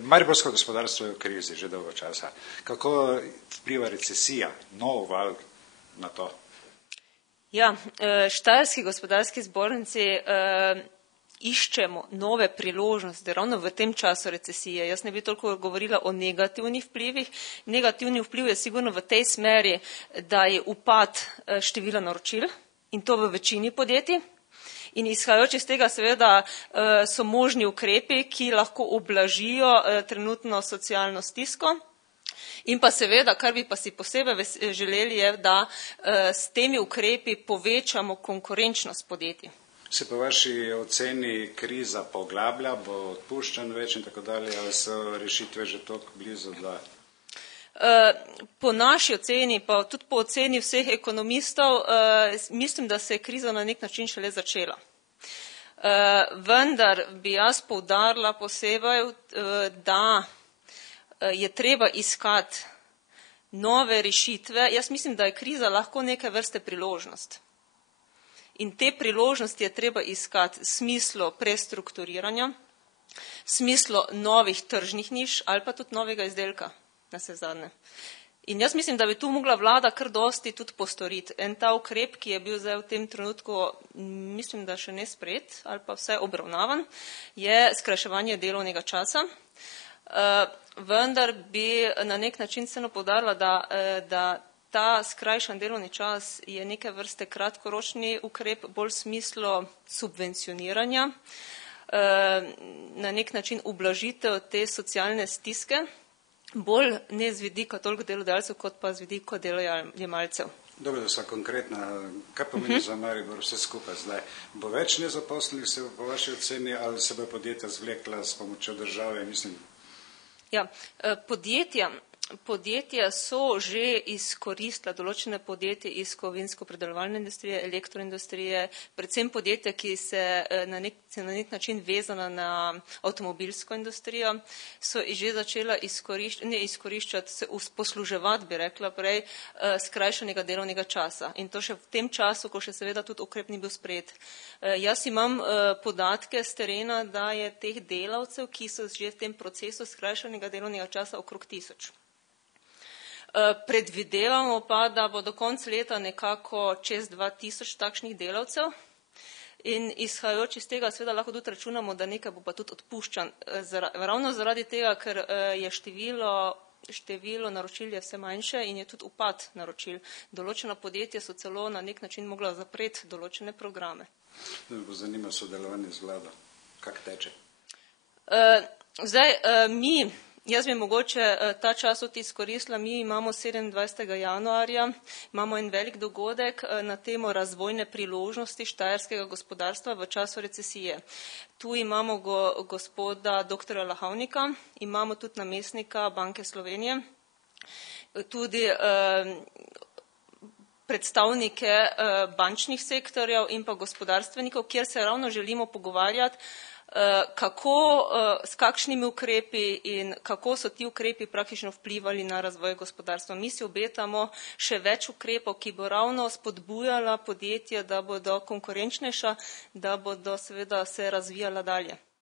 Mariborsko gospodarstvo je v krizi že dolgo časa. Kako vpliva recesija, nov val na to? Ja, Štajerski gospodarski zbornici iščemo nove priložnosti ravno v tem času recesije. Jaz ne bi toliko govorila o negativnih vplivih. Negativni vpliv je sigurno v tej smeri, da je upad števila naročil in to v večini podjetij. In izhajajoč iz tega seveda so možni ukrepi, ki lahko ublažijo trenutno socialno stisko. In pa seveda, kar bi pa si posebej želeli, je, da s temi ukrepi povečamo konkurenčnost podjetij. Se po vaši oceni kriza poglablja, bo odpuščen več in tako dalje, ali so rešitve že toliko blizu, da... Po naši oceni, pa tudi po oceni vseh ekonomistov, mislim, da se je kriza na nek način šele začela. Vendar bi jaz poudarila posebej, da je treba iskati nove rešitve. Jaz mislim, da je kriza lahko neke vrste priložnost. In te priložnosti je treba iskati v smislu prestrukturiranja, v smislu novih tržnih niš ali pa tudi novega izdelka. Navsezadnje. In jaz mislim, da bi tu mogla vlada kar dosti tudi postoriti. En ta ukrep, ki je bil zdaj v tem trenutku, mislim, da še ne sprejet ali pa vse obravnavan, je skrajševanje delovnega časa. Vendar bi na nek način vseeno poudarila, da ta skrajšan delovni čas je neke vrste kratkoročni ukrep, bolj v smislu subvencioniranja, na nek način ublažitev te socialne stiske, bolj ne z vidika toliko delodajalcev, kot pa z vidika delojemalcev. Dobro, da so konkretna. Kaj pomeni za Maribor vse skupaj zdaj? Bo več nezaposlenih se po vaši oceni ali se bo podjetja zvlekla s pomočjo države, mislim? Ja, podjetja so že izkoristila določene podjetje iz kovinsko-predelovalne industrije, elektroindustrije, predvsem podjetja, ki se na nek način vezana na avtomobilsko industrijo, so že začela posluževati, bi rekla prej, skrajšanega delovnega časa. In to še v tem času, ko še seveda tudi ukrep ni bil sprejet. Jaz imam podatke z terena, da je teh delavcev, ki so že v tem procesu skrajšanega delovnega časa okrog 1000. Predvidevamo pa, da bo do konca leta nekako čez 2000 takšnih delavcev in izhajajoč iz tega seveda lahko tudi računamo, da nekaj bo pa tudi odpuščan. Ravno zaradi tega, ker je število naročil je vse manjše in je tudi upad naročil. Določena podjetja so celo na nek način mogla zapreti določene programe. Me bo zanima sodelovanje z vlado. Kak teče? Jaz bi mogoče ta čas tudi izkoristila. Mi imamo 27. januarja, imamo en velik dogodek na temo razvojne priložnosti štajerskega gospodarstva v času recesije. Tu imamo gospoda dr. Lahavnika, imamo tudi namestnika Banke Slovenije, tudi predstavnike bančnih sektorjev in pa gospodarstvenikov, kjer se ravno želimo pogovarjati, s kakšnimi ukrepi in kako so ti ukrepi praktično vplivali na razvoj gospodarstva. Mi si obetamo še več ukrepov, ki bo ravno spodbujala podjetja, da bodo konkurenčnejša, da bodo seveda se razvijala dalje.